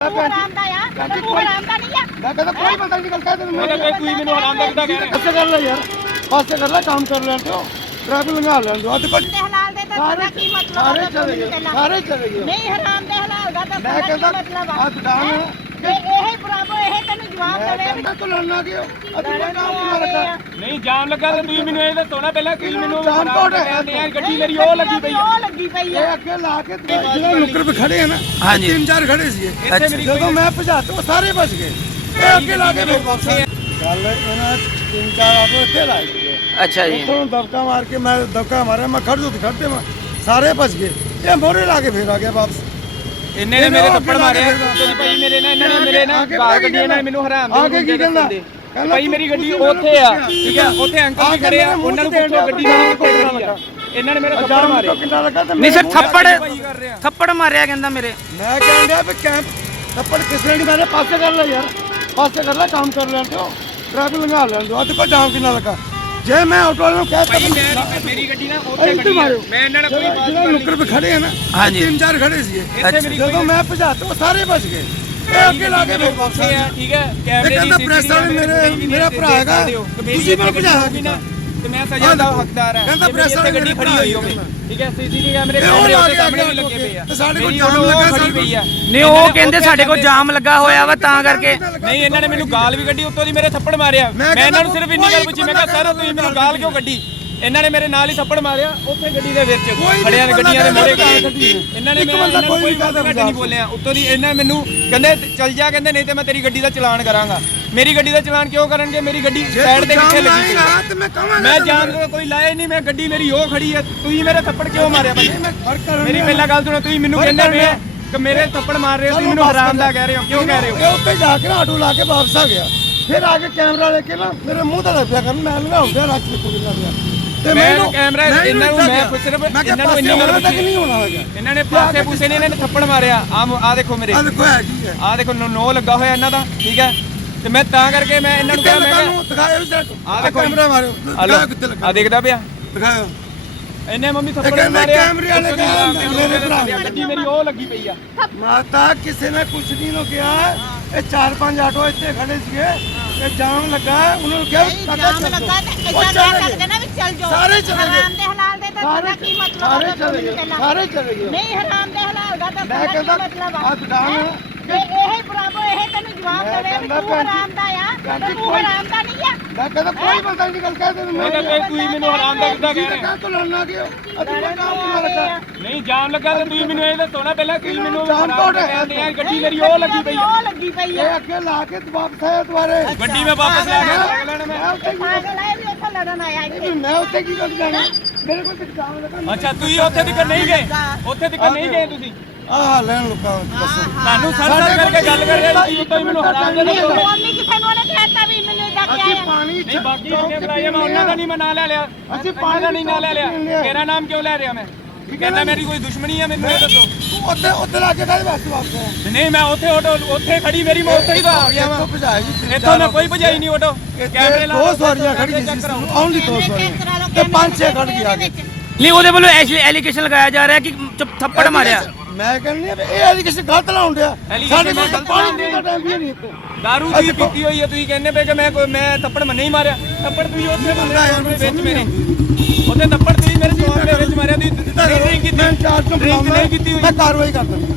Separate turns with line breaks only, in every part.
ਹਰਾਮਦਾ ਆ ਤੂੰ ਹਰਾਮਦਾ ਨਹੀਂ ਆ
ਮੈਂ ਕਹਿੰਦਾ ਕੋਈ ਪਤਾ ਨਹੀਂ ਗੱਲ ਕਹਿੰਦੇ
ਮੈਂ ਤਾਂ ਕੋਈ ਮੈਨੂੰ ਹਰਾਮਦਾ ਕਿੱਦਾਂ ਕਹਿ ਰਿਹਾ
ਪਾਸੇ ਕਰ ਲੈ ਯਾਰ ਪਾਸੇ ਕਰ ਲੈ ਕੰਮ ਕਰ ਲੈਣ ਦਿਓ ਟ੍ਰੈਫਿਕ ਲੰਘਾ ਲੈਣ ਦਿਓ ਅੱਜ ਕੁਝ
ਦੇ ਹਲਾਲ ਦੇ ਤਾਂ ਤੇਰਾ ਕੀ ਮਤਲਬ
ਸਾਰੇ
ਹੈ
ਚਲੇ ਗਏ ਸਾਰੇ ਚਲੇ ਗਏ
ਨਹੀਂ ਹਰਾਮ ਦੇ ਹਲਾਲ ਦਾ ਤਾਂ
ਮੈਂ
ਤੇਰਾ ਕੀ
ਕਹਿੰਦਾ
ਮਤਲਬ
ਆ ਦੁਕਾਨ
ਇਹ ਬਰਾਬਰ ਇਹ ਤੈਨੂੰ ਜਵਾਬ ਦੇਣੇ
ਮੈਂ ਤੂੰ ਲੜਨਾ ਕਿਉਂ ਅੱਜ ਕੋਈ ਕੰਮ ਨਹੀਂ ਲੱਗਾ
ਨਹੀਂ ਜਾਮ ਲੱਗਾ ਤੇ ਤੁਸੀਂ ਮੈਨੂੰ ਇਹ ਦੱਸੋ ਨਾ ਪਹਿਲਾਂ ਕੀ ਮੈਨੂੰ
ਜਾਮ ਕੋਟ ਹੈ।
ਕਹਿੰਦੇ ਆ ਗੱਡੀ ਮੇਰੀ ਉਹ ਲੱਗੀ ਪਈ ਆ
ਉਹ ਲੱਗੀ ਪਈ ਆ
ਇਹ ਅੱਗੇ ਲਾ ਕੇ ਜਿਹੜਾ ਨੁੱਕਰ ਤੇ ਖੜੇ ਆ ਨਾ
ਹਾਂਜੀ।
ਤਿੰਨ ਚਾਰ ਖੜੇ ਸੀ
ਇੱਥੇ ਮੇਰੀ
ਜਦੋਂ ਮੈਂ ਭਜਾਤਾ ਉਹ ਸਾਰੇ ਬਚ ਗਏ ਇਹ ਅੱਗੇ ਲਾ ਕੇ ਮੇਰੇ ਵਾਪਸ ਗੱਲ ਇਹਨਾਂ ਤਿੰਨ ਚਾਰ ਆਟੋ ਇੱਥੇ ਲਾਏ ਸੀਗੇ
ਅੱਛਾ ਜੀ
ਉੱਥੋਂ ਦਬਕਾ ਮਾਰ ਕੇ ਮੈਂ ਦਬਕਾ ਮਾਰਿਆ ਮੈਂ ਖੜ ਜੂ ਖੜਦੇ ਮੈਂ ਸਾਰੇ ਭੱਜ ਗਏ ਇਹ ਮੋਰੇ ਲਾ ਕੇ ਫੇਰ ਆ ਗਿਆ ਵਾਪਸ
ਇਹਨੇ ਨੇ ਮੇਰੇ ਥੱਪੜ ਮਾਰਿਆ ਤੇਰੀ ਭਾਈ ਮੇਰੇ ਨਾਲ ਇਹਨਾਂ ਨੇ ਮੇਰੇ ਨਾਲ ਗਾਲ ਕੱਢੀ ਇਹਨਾਂ ਨੇ ਮੈਨੂੰ ਹਰਾਮ
ਆ ਕੇ ਕੀ ਕਹਿੰਦਾ
ਭਾਈ ਮੇਰੀ ਗੱਡੀ ਉੱਥੇ ਆ ਠੀਕ ਆ ਉੱਥੇ ਅੰਕਲ ਵੀ ਖੜੇ ਆ ਉਹਨਾਂ ਨੂੰ ਪੁੱਛੋ ਗੱਡੀ ਦਾ ਕਿੱਥੇ ਲੱਗਾ ਇਹਨਾਂ ਨੇ ਮੇਰੇ ਥੱਪੜ ਮਾਰੇ
ਕਿੰਨਾ ਲੱਗਾ ਤੇ
ਨਹੀਂ ਸਰ
ਕਰ ਰਿਹਾ।
ਥੱਪੜ ਮਾਰਿਆ ਕਹਿੰਦਾ ਮੇਰੇ
ਮੈਂ ਕਹਿੰਦਾ ਵੀ ਕੈਂਪ ਥੱਪੜ ਕਿਸੇ ਨੇ ਨਹੀਂ ਮਾਰੇ ਪਾਸੇ ਕਰ ਲੈ ਯਾਰ ਪਾਸੇ ਕਰ ਲੈ ਕੰਮ ਕਰ ਲੈਣ ਦਿਓ ਟ੍ਰੈਫਿਕ ਲੰਘਾ ਲੈਣ ਦਿਓ ਅੱਜ ਕੋਈ ਜਾਮ ਕਿੰਨਾ ਲੱਗਾ ਜੇ ਮੈਂ ਆਟੋ ਵਾਲੇ ਨੂੰ ਕਹਿ
ਭਾਈ
ਤਾ
ਮੇਰੀ ਗੱਡੀ ਨਾ ਉੱਥੇ ਖੜੀ ਆ ਮੈਂ ਇਹਨਾਂ ਨਾਲ ਕੋਈ
ਜਿਹੜਾ ਨੁੱਕਰ ਤੇ ਖੜੇ ਆ ਨਾ
ਹਾਂਜੀ।
ਤਿੰਨ ਚਾਰ ਖੜੇ ਸੀ
ਇੱਥੇ ਮੇਰੀ
ਜਦੋਂ ਮੈਂ ਭਜਾਤਾ ਉਹ ਸਾਰੇ ਭੱਜ ਗਏ ਇਹ ਅੱਗੇ ਲਾ ਕੇ ਮੇਰੇ ਵਾਪਸ
ਆ ਠੀਕ ਹੈ
ਇਹ
ਕੈਮਰੇ
ਕਹਿੰਦਾ ਪ੍ਰੈਸ ਵਾਲੇ ਮੇਰਾ ਭਰਾ ਹੈਗਾ ਤੁਸੀਂ ਮੈਨੂੰ ਭਜਾਇਆ ਕਿੰਨਾ
ਤੇ ਮੈਂ ਸਜ਼ਾ ਦਾ ਹੱਕਦਾਰ ਹੈ
ਕਹਿੰਦਾ ਪ੍ਰੈਸ ਵਾਲੇ
ਗੱਡੀ ਖੜੀ ਹੋਈ ਹੋਵੇ ਠੀਕ ਹੈ ਸੀਸੀਟੀਵੀ ਕੈਮਰੇ ਉੱਤੇ ਸਾਹਮਣੇ ਵੀ ਲੱਗੇ ਪਏ ਆ
ਤੇ ਸਾਡੇ ਕੋਲ ਜਾਮ ਲੱਗਾ
ਖੜੀ ਪਈ ਆ
ਨਹੀਂ ਉਹ ਕਹਿੰਦੇ ਸਾਡੇ ਕੋਲ ਜਾਮ ਲੱਗਾ ਹੋਇਆ ਵਾ ਤਾਂ ਕਰਕੇ
ਨਹੀਂ ਇਹਨਾਂ ਨੇ ਮੈਨੂੰ ਗਾਲ ਵੀ ਕੱਢੀ ਉੱਤੋਂ ਦੀ ਮੇਰੇ ਥੱਪੜ ਮਾਰਿਆ ਮੈਂ ਇਹਨਾਂ ਨੂੰ ਸਿਰਫ ਇੰਨੀ ਗੱਲ ਪੁੱਛੀ ਮੈਂ ਕਿਹਾ ਸਰ ਤੁਸੀਂ ਮੈਨੂੰ ਗਾਲ ਕਿਉਂ ਕੱਢੀ ਇਹਨਾਂ ਨੇ ਮੇਰੇ ਨਾਲ ਹੀ ਥੱਪੜ ਮਾਰਿਆ ਉੱਥੇ ਗੱਡੀ ਦੇ ਵਿੱਚ ਖੜਿਆਂ ਨੇ ਗੱਡੀਆਂ ਦੇ ਮੋਰੇ ਇਹਨਾਂ ਨੇ ਇਹਨਾਂ ਨੂੰ ਕੋਈ ਗੱਲ ਨਹੀਂ ਬੋਲਿਆ ਉੱਤੋਂ ਦੀ ਇਹਨਾਂ ਮੈਨੂੰ ਕਹਿੰਦੇ ਚੱਲ ਜਾ ਕਹਿੰਦੇ ਨਹੀਂ ਤੇ ਮੈਂ ਤੇਰੀ ਗੱਡੀ ਦਾ ਚਲਾਨ ਕਰਾਂਗਾ ਮੇਰੀ ਗੱਡੀ ਦਾ ਚਲਾਨ ਕਿਉਂ ਕਰਨਗੇ ਮੇਰੀ ਗੱਡੀ ਸਾਈਡ ਤੇ ਕਿੱਥੇ ਲੱਗੀ
ਤੇ ਮੈਂ ਕਹਾਂਗਾ
ਮੈਂ ਜਾਣ ਕੇ ਕੋਈ ਲਾਇਆ ਨਹੀਂ ਮੈਂ ਗੱਡੀ ਮੇਰੀ ਉਹ ਖੜੀ ਹੈ ਤੁਸੀਂ ਮੇਰੇ ਥੱਪੜ ਕਿਉਂ ਮਾਰਿਆ ਭਾਈ ਮੇਰੀ ਪਹਿਲਾਂ ਗੱਲ ਸੁਣੋ ਤੁਸੀਂ ਮੈਨੂੰ ਕਹਿੰਦੇ ਪਏ ਕਿ ਮੇਰੇ ਥੱਪੜ ਮਾਰ ਰਹੇ ਹੋ ਤੁਸੀਂ ਮੈਨੂੰ ਹਰਾਮਦਾ ਕਹਿ ਰਹੇ ਹੋ ਕਿਉਂ ਕਹਿ ਰਹੇ ਹੋ
ਇਹ ਉੱਤੇ ਜਾ ਕੇ ਆਟੋ ਲਾ ਕੇ ਵਾਪਸ ਆ ਗਿਆ ਫਿਰ ਆ ਕੇ ਕੈਮਰਾ ਲੈ ਕੇ ਨਾ ਮੇਰੇ ਮੂੰਹ ਤੇ ਲੱਭਿਆ ਕਰਨ ਮੈਂ ਲਗਾਉਂਦਾ ਰੱਖ ਕੇ ਕੋਈ ਨਾ ਪਿਆ ਤੇ
ਮੈਂ ਕੈਮਰਾ ਇਹਨਾਂ ਨੂੰ ਮੈਂ ਸਿਰਫ ਇਹਨਾਂ ਨੂੰ ਇੰਨੀ ਗੱਲ
ਤੱਕ ਨਹੀਂ ਹੋਣਾ ਹੈਗਾ
ਇਹਨਾਂ ਨੇ ਪਾਸੇ ਪੂਸੇ ਨੇ ਇਹਨਾਂ ਨੇ ਥੱਪੜ ਮਾਰਿਆ ਆ ਦੇਖੋ ਮੇਰੇ
ਆ ਦੇਖੋ ਹੈ ਕੀ ਹੈ
ਆ ਦੇਖੋ ਨੋ ਲੱਗਾ ਹੋਇਆ ਇਹਨਾਂ ਦਾ ਠੀਕ ਹੈ ਤੇ ਮੈਂ ਤਾਂ ਕਰਕੇ ਮੈਂ ਇਹਨਾਂ ਨੂੰ ਕਿਹਾ ਮੈਂ ਕਿਹਾ
ਦਿਖਾਓ ਵੀ ਸਰ
ਆ ਦੇਖੋ
ਕੈਮਰਾ ਮਾਰਿਓ ਦਿਖਾਓ ਕਿੱਥੇ ਲੱਗਾ
ਆ ਦੇਖਦਾ ਪਿਆ
ਦਿਖਾਓ
ਇਹਨੇ ਮੰਮੀ ਥੱਪੜ
ਕਹਿੰਦਾ
ਮਾਰਿਆ
ਕੈਮਰੇ ਵਾਲੇ ਕਹਿੰਦੇ ਮੇਰੇ ਭਰਾ
ਗੱਡੀ ਮੇਰੀ ਉਹ ਲੱਗੀ ਪਈ ਆ
ਮਾਤਾ ਕਿਸੇ ਨੇ ਕੁਛ ਨਹੀਂ ਨੂੰ ਕਿਹਾ ਇਹ ਚਾਰ ਪੰਜ ਆਟੋ ਇੱਥੇ ਖੜੇ ਸੀਗੇ ਇਹ ਜਾਮ ਲੱਗਾ ਉਹਨਾਂ ਨੂੰ ਕਿਹਾ ਵੀ ਕਾਕਾ
ਜਾਮ
ਚੱਲ
ਲੱਗਾ ਤੇ
ਉਹ
ਇਦਾਂ
ਚਲੇ
ਕਹਿ
ਗਏ।
ਸਕਦੇ ਨਾ ਵੀ ਚੱਲ ਜਾਓ
ਸਾਰੇ ਚਲੇ ਗਏ।
ਹਰਾਮ ਦੇ ਹਲਾਲ ਦੇ ਤਾਂ ਤੇਰਾ ਕੀ ਮਤਲਬ
ਸਾਰੇ
ਹੈ
ਚਲੇ ਗਏ ਸਾਰੇ ਚਲੇ ਗਏ
ਨਹੀਂ ਹਰਾਮ ਦੇ ਹਲਾਲ ਦਾ ਤਾਂ
ਮੈਂ
ਤੇਰਾ ਕੀ
ਕਹਿੰਦਾ
ਮਤਲਬ
ਆ ਦੁਕਾਨ ਹੈ
ਇਹ ਬਰਾਬਰ ਇਹ ਤੈਨੂੰ ਜਵਾਬ ਦੇਣੇ ਵੀ ਤੂੰ ਹਰਾਮਦਾ ਆ ਤੂੰ ਹਰਾਮਦਾ ਨਹੀਂ ਆ
ਮੈਂ ਕਹਿੰਦਾ ਕੋਈ ਪਤਾ ਨਹੀਂ ਗੱਲ ਕਹਿੰਦੇ
ਮੈਂ ਤਾਂ ਕੋਈ ਮੈਨੂੰ ਹਰਾਮਦਾ ਕਿੱਦਾਂ ਕਹਿ ਰਿਹਾ
ਮੈਂ ਤੂੰ ਲੜਨਾ ਕਿਉਂ ਅੱਜ ਕੋਈ ਕੰਮ ਨਹੀਂ ਲੱਗਾ
ਨਹੀਂ ਜਾਮ ਲੱਗਾ ਤੇ ਤੁਸੀਂ ਮੈਨੂੰ ਇਹ ਦੱਸੋ ਨਾ ਪਹਿਲਾਂ ਕੀ ਮੈਨੂੰ
ਜਾਮ ਕੋਟ ਹੈ।
ਕਹਿੰਦੇ ਆ ਗੱਡੀ ਮੇਰੀ ਉਹ ਲੱਗੀ ਪਈ ਆ
ਉਹ ਲੱਗੀ ਪਈ ਆ
ਇਹ ਅੱਗੇ ਲਾ ਕੇ ਵਾਪਸ ਆਇਆ ਦੁਬਾਰੇ
ਗੱਡੀ ਮੈਂ ਵਾਪਸ ਲਾ ਕੇ ਲੈਣਾ ਮੈਂ
ਮੈਂ ਉੱਥੇ
ਪਾਗਲ ਹੈ ਵੀ ਉੱਥੇ ਲੜਨ ਆਇਆ ਇੱਥੇ
ਮੈਂ ਉੱਥੇ ਕੀ ਕਰ ਜਾਣਾ ਮੇਰੇ ਕੋਲ ਤੇ ਜਾਮ ਲੱਗਾ
ਅੱਛਾ ਤੁਸੀਂ ਉੱਥੇ ਤੱਕ ਨਹੀਂ ਗਏ ਉੱਥੇ ਤੱਕ ਨਹੀਂ ਗਏ ਤੁਸੀਂ
ਆਹ ਲੈਣ ਲੁਕਾ ਬਸ
ਤੁਹਾਨੂੰ ਸਰ ਕਰਕੇ ਗੱਲ ਕਰ ਰਹੇ ਤੁਸੀਂ ਉੱਤੋਂ ਹੀ ਮੈਨੂੰ ਹਰਾਮ ਦੇ
ਨਹੀਂ
ਦਿਓ
ਉਹ ਨਹੀਂ ਕਿਸੇ ਨੂੰ ਉਹਨੇ ਕਹਿਤਾ ਵੀ ਮੈਨੂੰ ਇਦਾਂ
ਅਸੀਂ
ਕਿਹਾ
ਪਾਣੀ
ਨਹੀਂ ਬਾਕੀ ਜਿੰਨੇ ਬੁਲਾਏ ਮੈਂ ਉਹਨਾਂ ਦਾ ਨਹੀਂ ਮੈਂ ਨਾਂ ਲੈ ਲਿਆ
ਅਸੀਂ
ਪਾਣੀ ਦਾ ਨਹੀਂ ਨਾਂ ਲੈ ਲਿਆ ਤੇਰਾ ਨਾਮ ਕਿਉਂ ਲੈ ਰਿਹਾ ਮੈਂ ਕਹਿੰਦਾ ਮੇਰੀ ਕੋਈ ਦੁਸ਼ਮਣੀ ਹੈ ਮੈਨੂੰ ਇਹ ਦੱਸੋ
ਤੂੰ ਉੱਥੇ ਲਾ ਕੇ ਕਾਹਦੇ ਵਾਸਤੇ ਵਾਪਸ ਆਇਆ
ਨਹੀਂ ਮੈਂ ਉੱਥੇ ਆਟੋ ਉੱਥੇ ਖੜੀ ਮੇਰੀ ਮੈਂ ਉੱਥੇ ਹੀ ਤਾਂ ਆ ਗਿਆ
ਇੱਥੋਂ
ਮੈਂ
ਭਜਾਈ ਜੀ
ਇੱਥੋਂ ਮੈਂ ਕੋਈ ਭਜਾਈ ਨਹੀਂ ਆਟੋ ਕੈਮਰੇ ਲਾ
ਦੋ ਸਵਾਰੀਆਂ ਖੜੀ ਸੀ ਓਨਲੀ ਦੋ ਸਵਾਰੀਆਂ ਤੇ ਪੰਜ ਛੇ ਖੜ ਗਈ ਆ ਕੇ
ਨਹੀਂ ਉਹਦੇ ਵੱਲੋਂ ਐਲੀਗੇਸ਼ਨ ਲਗਾਇਆ ਜਾ ਰਿਹਾ ਕਿ ਥੱਪੜ ਮਾਰਿਆ
ਮੈਂ ਕਹਿੰਦੀ ਆ ਵੀ ਇਹ ਐਲੀ ਕਿਸੇ ਗਲਤ ਲਾਉਣ ਡਿਆ ਸਾਡੇ ਕੋਲ ਤਾਂ ਪਾਣੀ ਦਾ ਟਾਈਮ ਵੀ ਨਹੀਂ ਇੱਥੇ
ਦਾਰੂ ਦੀ ਪੀਤੀ ਹੋਈ ਹੈ ਤੁਸੀਂ ਕਹਿੰਦੇ ਪਏ ਕਿ ਮੈਂ ਥੱਪੜ ਮੈਂ ਨਹੀਂ ਮਾਰਿਆ ਥੱਪੜ ਤੁਸੀਂ ਉੱਥੇ ਮਾਰਿਆ ਵਿੱਚ ਮੇਰੇ ਉੱਥੇ ਥੱਪੜ ਤੁਸੀਂ ਮੇਰੇ ਜਵਾਬ ਦੇ ਵਿੱਚ ਮਾਰਿਆ ਤੁਸੀਂ ਡਰਿੰਕ ਕੀਤੀ
ਮੈਂ ਚਾਰ ਤੋਂ
ਡਰਿੰਕ ਨਹੀਂ ਕੀਤੀ ਹੋਈ
ਮੈਂ ਕਾਰਵਾਈ ਕਰ ਦਿੰਦਾ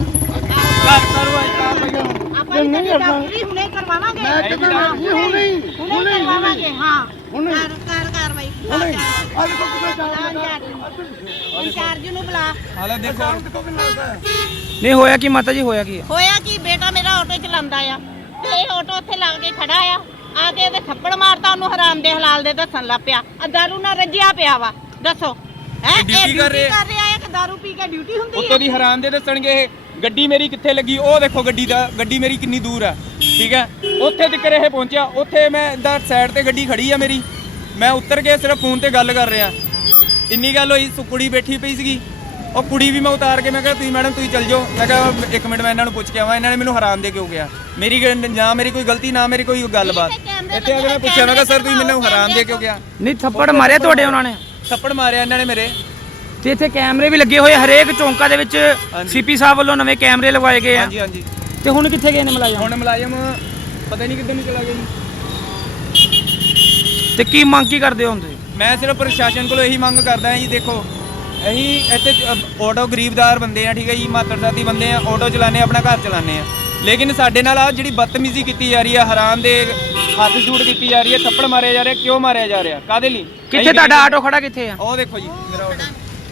ਕਾਰਵਾਈ
ਆਪਾਂ ਇਹ ਡਾਕਟਰੀ ਹੁਣੇ ਕਰਵਾਵਾਂਗੇ
ਮੈਂ ਕਹਿੰਦਾ ਜੀ ਹੁਣੇ
ਕਰਵਾਵਾਂਗੇ ਹਾਂ
ਹੁਣੇ
ਕਰ ਕਾਰਵਾਈ
ਹੁਣੇ ਅੱਜ ਕੋਲ ਕਿਵੇਂ ਜਾਣਾ
ਇੰਚਾਰਜ ਨੂੰ ਬੁਲਾ
ਹਾਲੇ ਦੇਖੋ
ਨਹੀਂ ਹੋਇਆ ਕੀ ਮਾਤਾ ਜੀ ਹੋਇਆ ਕੀ
ਹੋਇਆ ਕਿ ਬੇਟਾ ਮੇਰਾ ਆਟੋ ਚਲਾਉਂਦਾ ਆ ਤੇ ਇਹ ਆਟੋ ਉੱਥੇ ਲਾ ਕੇ ਖੜਾ ਆ ਕੇ ਇਹਦੇ ਥੱਪੜ ਮਾਰਤਾ ਉਹਨੂੰ ਹਰਾਮ ਦੇ ਹਲਾਲ ਦੇ ਦੱਸਣ ਲੱਗ ਪਿਆ ਆ ਦਾਰੂ ਨਾਲ ਰੱਜਿਆ ਪਿਆ ਵਾ ਦੱਸੋ ਹੈ
ਡਿਊਟੀ ਕਰ ਰਿਹਾ
ਹੈ ਕਿ ਦਾਰੂ ਪੀ ਕੇ ਡਿਊਟੀ ਹੁੰਦੀ
ਉੱਤੋਂ ਦੀ ਹੈਰਾਨ ਦੇ ਦੱਸਣਗੇ ਇਹ ਗੱਡੀ ਮੇਰੀ ਕਿੱਥੇ ਲੱਗੀ ਉਹ ਦੇਖੋ ਗੱਡੀ ਮੇਰੀ ਕਿੰਨੀ ਦੂਰ ਆ ਠੀਕ ਹੈ ਉੱਥੇ ਤੱਕ ਇਹ ਪਹੁੰਚਿਆ ਉੱਥੇ ਮੈਂ ਇਦਾਂ ਸਾਈਡ ਤੇ ਗੱਡੀ ਖੜੀ ਆ ਮੇਰੀ ਮੈਂ ਉੱਤਰ ਕੇ ਸਿਰਫ ਫੋਨ ਤੇ ਗੱਲ ਕਰ ਰਿਹਾ ਇੰਨੀ ਗੱਲ ਹੋਈ ਕੁੜੀ ਬੈਠੀ ਪਈ ਸੀਗੀ ਉਹ ਕੁੜੀ ਵੀ ਮੈਂ ਉਤਾਰ ਕੇ ਮੈਂ ਕਿਹਾ ਤੁਸੀਂ ਮੈਡਮ ਤੁਸੀਂ ਚੱਲ ਜਾਓ ਮੈਂ ਕਿਹਾ ਇੱਕ ਮਿੰਟ ਮੈਂ ਇਹਨਾਂ ਨੂੰ ਪੁੱਛ ਕੇ ਆਵਾਂ ਇਹਨਾਂ ਨੇ ਮੈਨੂੰ ਹੈਰਾਨ ਦੇ ਕਿਉਂ ਗਿਆ ਮੇਰੀ ਮੇਰੀ ਕੋਈ ਗਲਤੀ ਨਾ ਮੇਰੀ ਕੋਈ ਗੱਲਬਾਤ ਇੱਥੇ ਅਗਰ ਮੈਂ ਪੁੱਛਿਆ ਮੈਂ ਕਿਹਾ ਸਰ ਤੁਸੀਂ ਮੈਨੂੰ ਹੈਰਾਨ ਦੇ ਕਿਉਂ ਗਿਆ
ਨਹੀਂ ਥੱਪੜ ਮਾਰਿਆ ਤੁਹਾਡੇ ਉਹਨਾਂ ਨੇ
ਥੱਪੜ ਮਾਰਿਆ ਇਹਨਾਂ ਨੇ ਮੇਰੇ
ਤੇ ਇੱਥੇ ਕੈਮਰੇ ਵੀ ਲੱਗੇ ਹੋਏ ਹਰੇਕ ਚੌਂਕਾਂ ਦੇ ਵਿੱਚ ਸੀਪੀ ਸਾਹਿਬ ਵੱਲੋਂ ਨਵੇਂ ਕੈਮਰੇ ਲਗਵਾਏ ਗਏ ਆ
ਹਾਂਜੀ ਹਾਂਜੀ
ਤੇ ਹੁਣ ਕਿੱਥੇ ਗਏ ਨੇ ਮੁਲਾਜ਼ਮ?
ਹੁਣ ਮੁਲਾਜ਼ਮ ਪਤਾ ਨਹੀਂ ਕਿੱਧਰ ਨੂੰ ਚਲਾ ਗਿਆ ਜੀ।
ਤੇ ਕੀ ਮੰਗ ਕੀ ਕਰਦੇ ਹੋ ਹੁਣ ਤੁਸੀਂ?
ਮੈਂ ਸਿਰਫ ਪ੍ਰਸ਼ਾਸਨ ਕੋਲੋਂ ਇਹੀ ਮੰਗ ਕਰਦਾ ਹਾਂ ਜੀ, ਦੇਖੋ ਅਸੀਂ ਇੱਥੇ ਆਟੋ ਗਰੀਬਦਾਰ ਬੰਦੇ ਆ, ਠੀਕ ਹੈ ਜੀ, ਮਾਤੜਜਾਤੀ ਬੰਦੇ ਆ, ਆਟੋ ਚਲਾਉਂਦੇ ਆਪਣਾ ਘਰ ਚਲਾਉਂਦੇ ਆ, ਲੇਕਿਨ ਸਾਡੇ ਨਾਲ ਆ ਜਿਹੜੀ ਬਦਤਮੀਜ਼ੀ ਕੀਤੀ ਜਾ ਰਹੀ ਹੈ, ਹਰਾਮ ਦੇ ਹੱਥ ਛੂਟ ਕੀਤੀ ਜਾ ਰਹੀ ਹੈ, ਥੱਪੜ ਮਾਰਿਆ ਜਾ ਰਿਹਾ, ਕਿਉਂ ਮਾਰਿਆ ਜਾ ਰਿਹਾ, ਕਾਹਦੇ ਲਈ?
ਕਿੱਥੇ ਤੁਹਾਡਾ ਆਟੋ ਖੜਾ ਕਿੱਥੇ ਆ?
ਉਹ ਦੇਖੋ ਜੀ ਮੇਰਾ ਆਟੋ।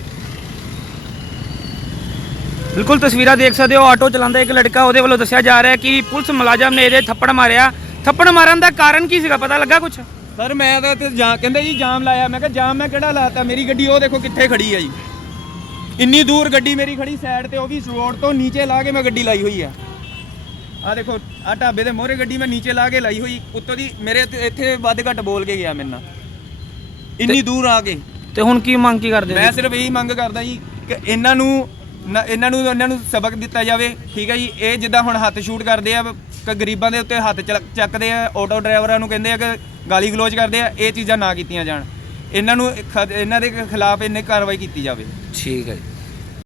ਬਿਲਕੁਲ ਤਸਵੀਰਾਂ ਦੇਖ ਸਕਦੇ ਹੋ, ਆਟੋ ਚਲਾਉਂਦਾ ਇੱਕ ਲੜਕਾ, ਉਹਦੇ ਵੱਲੋਂ ਦੱਸਿਆ ਜਾ ਰਿਹਾ ਕਿ ਪੁਲਿਸ ਮੁਲਾਜ਼ਮ ਨੇ ਇਹਦੇ ਥੱਪੜ ਮਾਰਿਆ। ਥੱਪੜ ਮਾਰਨ ਦਾ ਕਾਰਨ ਕੀ ਸੀਗਾ, ਪਤਾ ਲੱਗਾ ਕੁਝ?
ਸਰ ਮੈਂ ਤਾਂ ਤੇ ਕਹਿੰਦੇ ਜੀ ਜਾਮ ਲਾਇਆ, ਮੈਂ ਕਿਹਾ ਜਾਮ ਮੈਂ ਕਿਹੜਾ ਲਾਤਾ, ਮੇਰੀ ਗੱਡੀ ਉਹ ਦੇਖੋ ਕਿੱਥੇ ਖੜੀ ਹੈ ਜੀ, ਇੰਨੀ ਦੂਰ ਗੱਡੀ ਮੇਰੀ ਖੜੀ ਸਾਈਡ ਤੇ, ਉਹ ਵੀ ਰੋਡ ਤੋਂ ਨੀਚੇ ਲਾ ਕੇ ਮੈਂ ਗੱਡੀ ਲਾਈ ਹੋਈ ਆ। ਆ ਦੇਖੋ ਆ ਢਾਬੇ ਦੇ ਮੋਹਰੇ ਗੱਡੀ ਮੈਂ ਨੀਚੇ ਲਾ ਕੇ ਲਾਈ ਹੋਈ, ਉੱਤੋਂ ਦੀ ਮੇਰੇ ਇੱਥੇ ਵੱਧ ਘੱਟ ਬੋਲ ਕੇ ਗਿਆ ਮੇਰੇ ਨਾਲ, ਇੰਨੀ ਦੂਰ ਆ ਕੇ।
ਤੇ ਹੁਣ ਕੀ ਮੰਗ ਕੀ ਕਰਦੇ
ਮੈਂ ਸਿਰਫ ਇਹੀ ਮੰਗ ਕਰਦਾ ਜੀ ਕਿ ਇਹਨਾਂ ਨੂੰ ਸਬਕ ਦਿੱਤਾ ਜਾਵੇ, ਠੀਕ ਹੈ ਜੀ। ਇਹ ਜਿੱਦਾਂ ਹੁਣ ਹੱਥ ਸ਼ੂਟ ਕਰਦੇ ਆ, ਗਰੀਬਾਂ ਦੇ ਉੱਤੇ ਹੱਥ ਚੱਕਦੇ ਆ, ਆਟੋ ਡਰਾਈਵਰਾਂ ਨੂੰ ਕਹਿੰਦੇ ਆ ਕਿ ਗਾਲੀ ਗਲੋਚ ਕਰਦੇ ਆ, ਇਹ ਚੀਜ਼ਾਂ ਨਾ ਕੀਤੀਆਂ ਜਾਣ। ਇਹਨਾਂ ਦੇ ਖਿਲਾਫ ਇੰਨੇ ਕਾਰਵਾਈ ਕੀਤੀ ਜਾਵੇ।
ਠੀਕ ਹੈ ਜੀ।